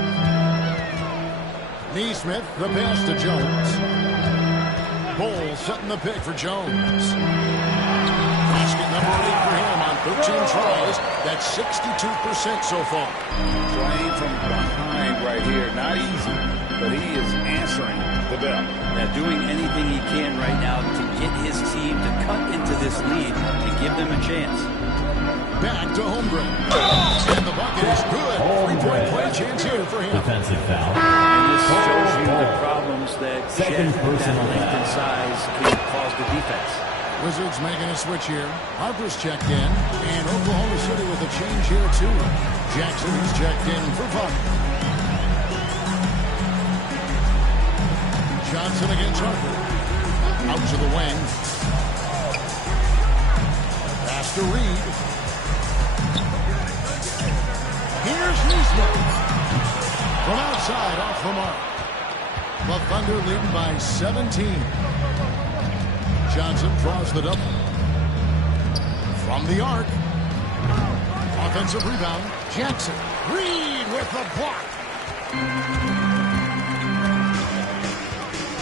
Neesmith, the pass to Jones. Bull setting the pick for Jones. Basket number 8 for him on 13 tries. That's 62% so far. Playing from behind right here, not easy, but he is answering the bell. Now doing anything he can right now to get his team to cut into this lead and give them a chance. Back to Holmgren. And the bucket is good. 3-point play chance here for him. Defensive foul. And this shows you the problems that Chet, that length and size can cause the defense. Wizards making a switch here. Harper's checked in. And Oklahoma City with a change here too. Jackson is checked in for fun. Johnson against Harper. Out to the wing. Pass to Reed. Here's Neesmith. From outside, off the mark. The Thunder leading by 17. Johnson draws the double. From the arc. Offensive rebound. Jackson. Reed with the block.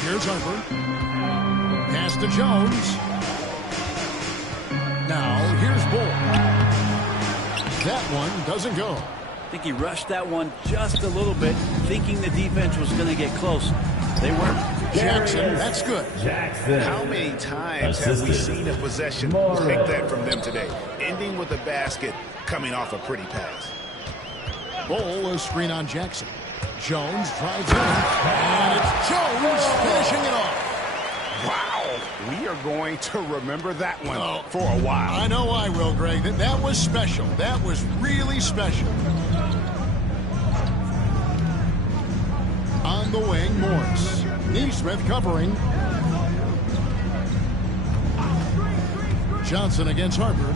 Here's Harper. Pass to Jones. Now, here's Bull. That one doesn't go. I think he rushed that one just a little bit, thinking the defense was going to get close. They weren't. Jackson, that's good. Jackson. How many times have we seen a possession like that from them today? Ending with a basket, coming off a pretty pass. Bull, a screen on Jackson. Jones drives in, and it's Jones finishing it off. Wow, we are going to remember that one for a while. I know I will, Greg. That was special. That was really special. On the wing, Morris. Neesmith covering. Johnson against Harper.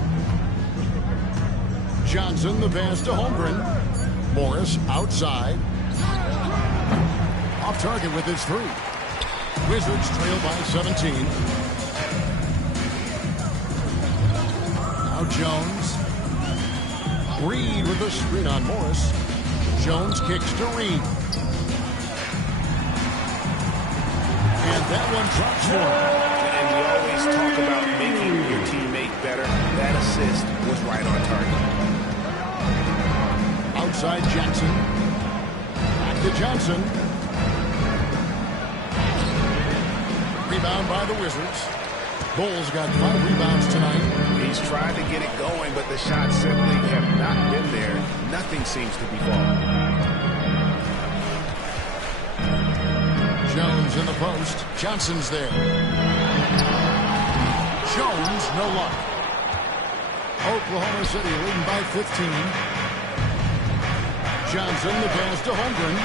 Johnson, the pass to Holmgren. Morris outside. Off target with his 3. Wizards trail by 17. Now Jones. Reed with the screen on Morris. Jones kicks to Reed. And that one drops for him. And we always talk about making your teammate better. That assist was right on target. Outside Jackson. Back to Johnson. Rebound by the Wizards. Bulls got 5 rebounds tonight. He's tried to get it going, but the shots simply have not been there. Nothing seems to be falling. Jones in the post. Johnson's there. Jones, no luck. Oklahoma City leading by 15. Johnson, the pass to Holmgren.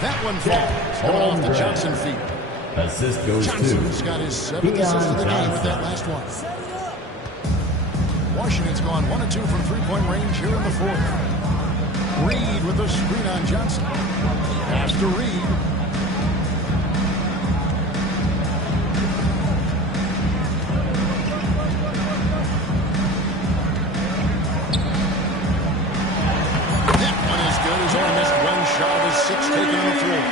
That one falls. Going off the Johnson feet. Assist goes Johnson's to got his 7th assist of the game with that last one. Washington's gone 1 of 2 from three-point range here in the 4th. Reed with the screen on Johnson. Pass to Reed. That one is good. He's only missed 1 shot of his 6 taken on the floor.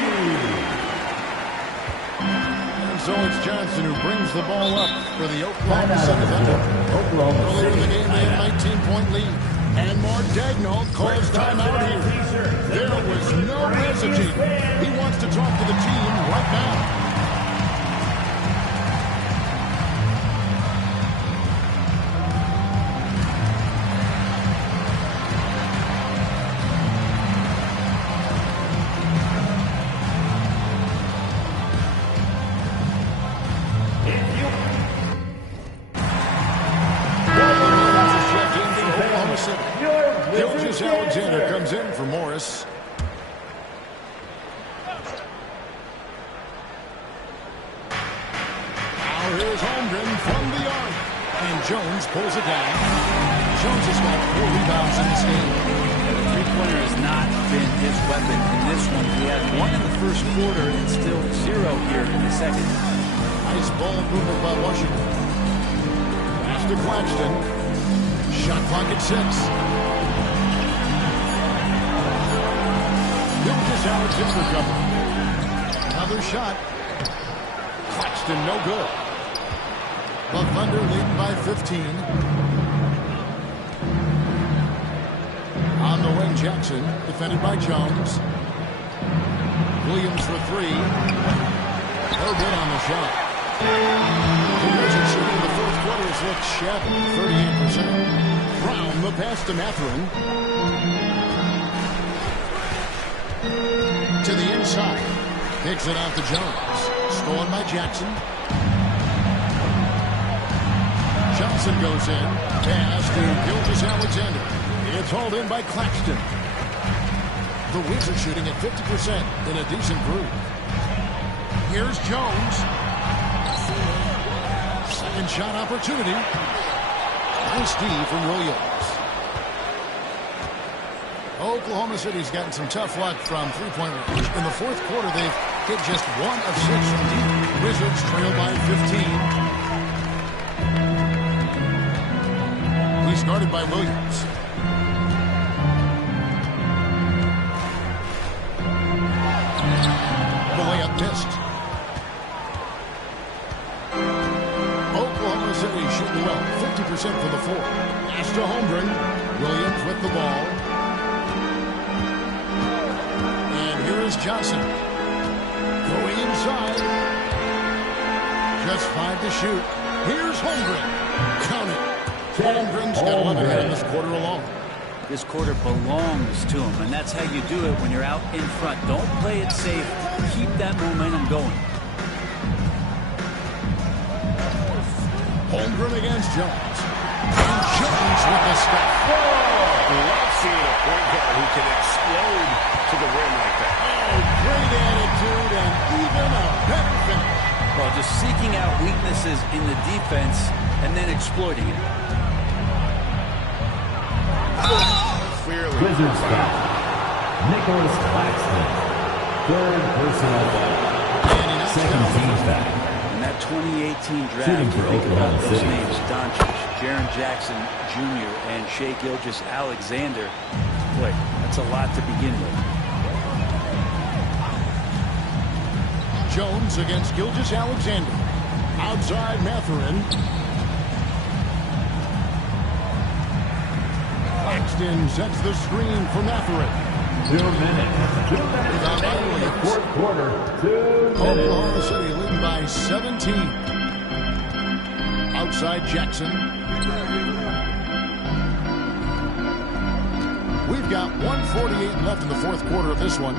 So it's Johnson who brings the ball up for the Oklahoma City Thunder. Earlier in the game, they had a 19-point lead. And Mark Daigneault calls timeout here. There was no hesitating. He wants to talk to the team right now. Alexander comes in for Morris. Now here's Holmgren from the arc. And Jones pulls it down. Jones has got 4 rebounds in this game. The three-pointer has not been his weapon in this one. He had 1 in the first quarter and still 0 here in the second. Nice ball movement by Washington. Pass to Claxton. Shot clock at 6. Alexander cover. Another shot. Claxton no good. The Thunder leading by 15. On the wing, Jackson defended by Jones. Williams for 3. No good on the shot. The Wizards shooting in the fourth quarter has looked shabby, 38%. Brown the pass to Mathurin. To the inside. Picks it out to Jones. Stolen by Jackson. Johnson goes in. Pass to Gilgeous-Alexander. It's hauled in by Claxton. The Wizards shooting at 50% in a decent groove. Here's Jones. Second shot opportunity. Nice D from Williams. Oklahoma City's gotten some tough luck from three-point range. In the fourth quarter, they've hit just 1 of 6 from deep. Wizards trail by 15. He's guarded by Williams. The layup missed. Oklahoma City shooting well, 50% for the 4. Pass to Holmgren. Williams with the ball. Is Johnson going inside. Just 5 to shoot. Here's Holmgren. Count it. Holmgren's got 11 in this quarter alone. This quarter belongs to him, and that's how you do it when you're out in front. Don't play it safe. Keep that momentum going. Holmgren against Jones. And Jones with the step. Love seeing a point guard who can explode to the rim like that. Great attitude and even a better finish. Well, just seeking out weaknesses in the defense and then exploiting it. Clearly. Wizards foul. Nicholas Claxton. 3rd personal foul. Second team foul. And that that 2018 draft, you think about those names, Doncic, Jaren Jackson Jr., and Shai Gilgeous-Alexander. Boy, that's a lot to begin with. Jones against Gilgeous-Alexander. Outside Mathurin. Paxton sets the screen for Mathurin. 2 minutes. Fourth quarter. 2 minutes. Oklahoma City leading by 17. Outside Jackson. We've got 1:48 left in the fourth quarter of this one.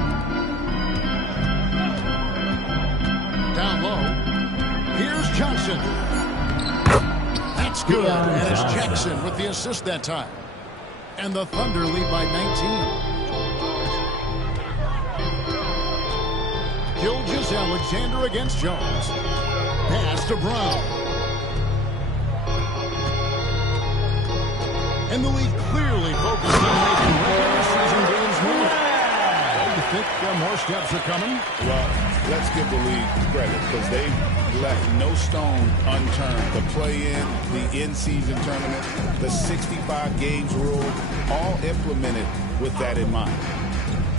Down low. Here's Johnson. That's good. And it's Jackson with the assist that time. And the Thunder lead by 19. Gilgeous-Alexander against Jones. Pass to Brown. And the league clearly focused on making regular season games move. You think more steps are coming? Well, let's give the league credit because they've left no stone unturned. The play-in, the in-season tournament, the 65 games rule, all implemented with that in mind.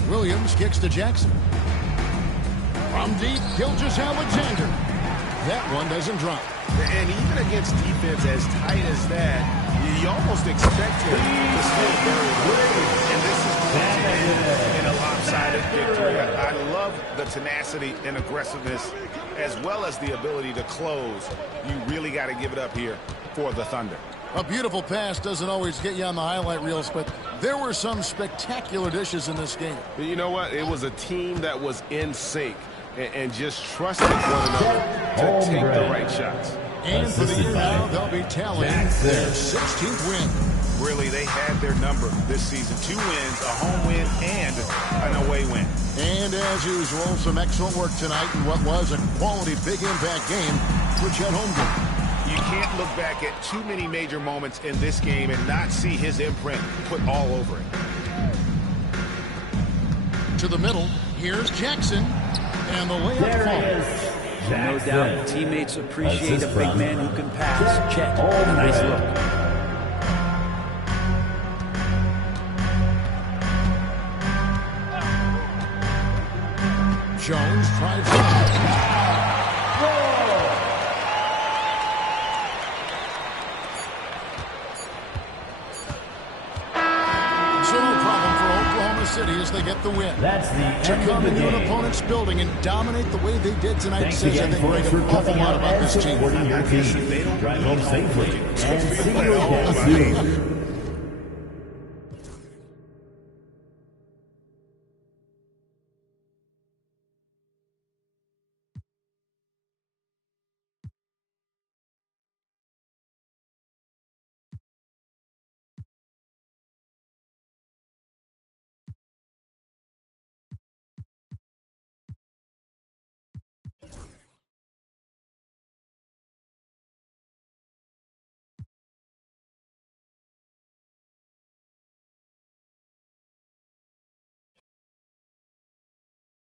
Williams kicks to Jackson. From deep, Gilgeous-Alexander. That one doesn't drop. And even against defense as tight as that, you almost expect him to still very well. And this is going to end in a lopsided victory. I love the tenacity and aggressiveness as well as the ability to close. You really got to give it up here for the Thunder. A beautiful pass doesn't always get you on the highlight reels, but there were some spectacular dishes in this game. You know what? It was a team that was in sync and just trusted one another to take the right shots. And for the year now, they'll be tallying their 16th win. Really, they had their number this season. 2 wins, a home win, and an away win. And as usual, some excellent work tonight in what was a quality big impact game for Chet Holmgren. You can't look back at too many major moments in this game and not see his imprint put all over it. To the middle, here's Jackson. And the layup falls. No doubt, teammates appreciate a big man who can pass. Chet with a nice look. Jones drives it. So no problem for Oklahoma City as they get the win. That's the To end come of the into an game. opponent's building and dominate the way they did tonight Thanks says, I again, think, folks, an for awful coming lot out about and this team. supporting your team. Drive home safely. And see you again soon.